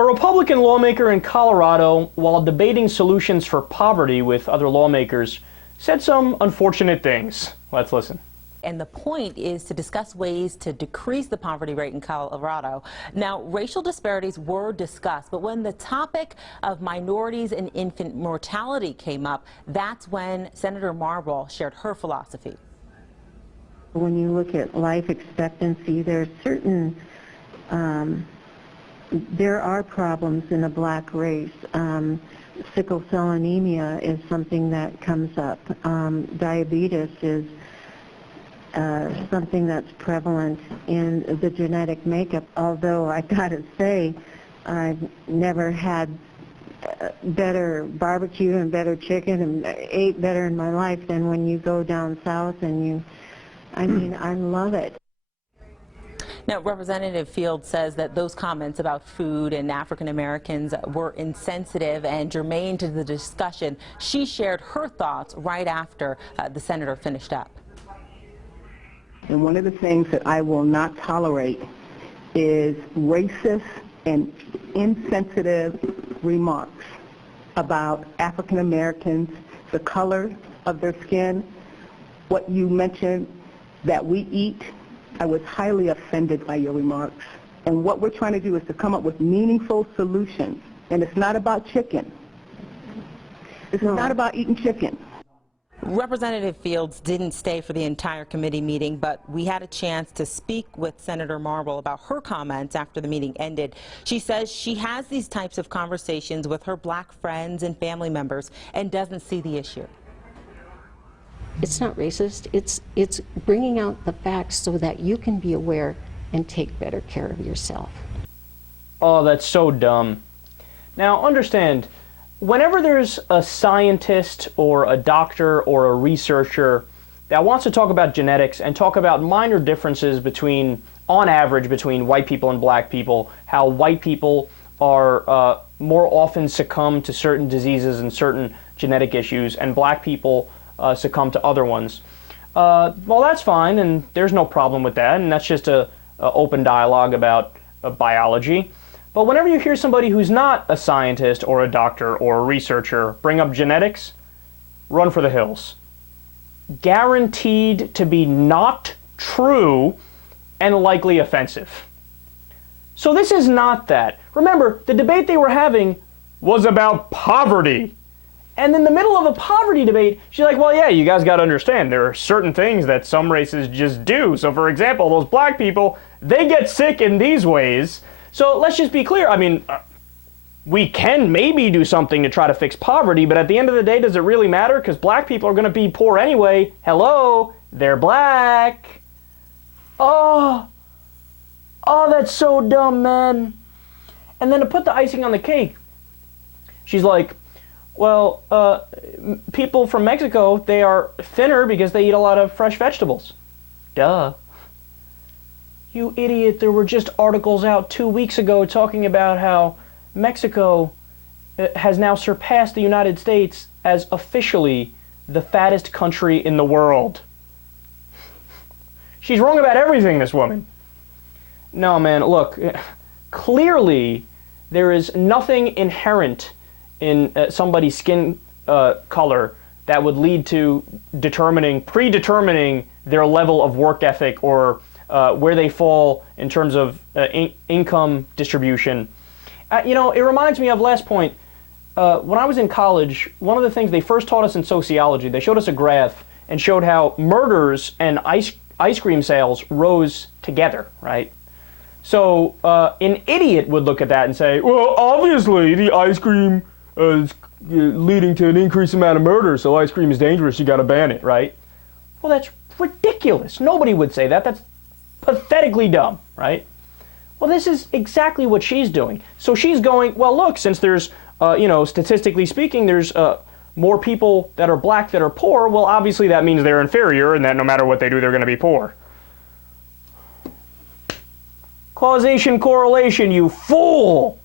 A Republican lawmaker in Colorado, while debating solutions for poverty with other lawmakers, said some unfortunate things. Let's listen. And the point is to discuss ways to decrease the poverty rate in Colorado. Now, racial disparities were discussed, but when the topic of minorities and infant mortality came up, that's when Senator Marble shared her philosophy. When you look at life expectancy, there are problems in the black race. Sickle cell anemia is something that comes up. Diabetes is something that's prevalent in the genetic makeup, although I gotta say I've never had better barbecue and better chicken and ate better in my life than when you go down south and I love it. Now, Representative Fields says that those comments about food and African Americans were insensitive and germane to the discussion. She shared her thoughts right after the senator finished up. And one of the things that I will not tolerate is racist and insensitive remarks about African Americans, the color of their skin, what you mentioned that we eat. I was highly offended by your remarks. And what we're trying to do is to come up with meaningful solutions. And it's not about chicken. This is not about eating chicken. Representative Fields didn't stay for the entire committee meeting, but we had a chance to speak with Senator Marble about her comments after the meeting ended. She says she has these types of conversations with her black friends and family members and doesn't see the issue. It's not racist. It's bringing out the facts so that you can be aware and take better care of yourself. Oh, that's so dumb. Now, understand, whenever there's a scientist or a doctor or a researcher that wants to talk about genetics and talk about minor differences between, on average, between white people and black people, how white people are more often succumb to certain diseases and certain genetic issues, and black people succumb to other ones. Well, that's fine, and there's no problem with that, and that's just a open dialogue about biology. But whenever you hear somebody who's not a scientist or a doctor or a researcher bring up genetics, run for the hills. Guaranteed to be not true and likely offensive. So this is not that. Remember, the debate they were having was about poverty. And in the middle of a poverty debate, she's like, well, yeah, you guys got to understand, there are certain things that some races just do. So, for example, those black people, they get sick in these ways. So let's just be clear. I mean, we can maybe do something to try to fix poverty, but at the end of the day, does it really matter? Because black people are going to be poor anyway. Hello, they're black. Oh, that's so dumb, man. And then to put the icing on the cake, she's like, well, people from Mexico, they are thinner because they eat a lot of fresh vegetables. Duh. You idiot, there were just articles out 2 weeks ago talking about how Mexico has now surpassed the United States as officially the fattest country in the world. She's wrong about everything, this woman. No, man, look, clearly there is nothing inherent in somebody's skin color that would lead to predetermining their level of work ethic or where they fall in terms of income distribution. You know, it reminds me of, last point, when I was in college, one of the things they first taught us in sociology, they showed us a graph and showed how murders and ice cream sales rose together, right? So an idiot would look at that and say, well, obviously the ice cream is leading to an increased amount of murder, so ice cream is dangerous, you gotta ban it, right? Well, that's ridiculous. Nobody would say that. That's pathetically dumb, right? Well, this is exactly what she's doing. So she's going, well, look, since there's, statistically speaking, there's more people that are black that are poor, well, obviously that means they're inferior and that no matter what they do, they're going to be poor. Causation correlation, you fool!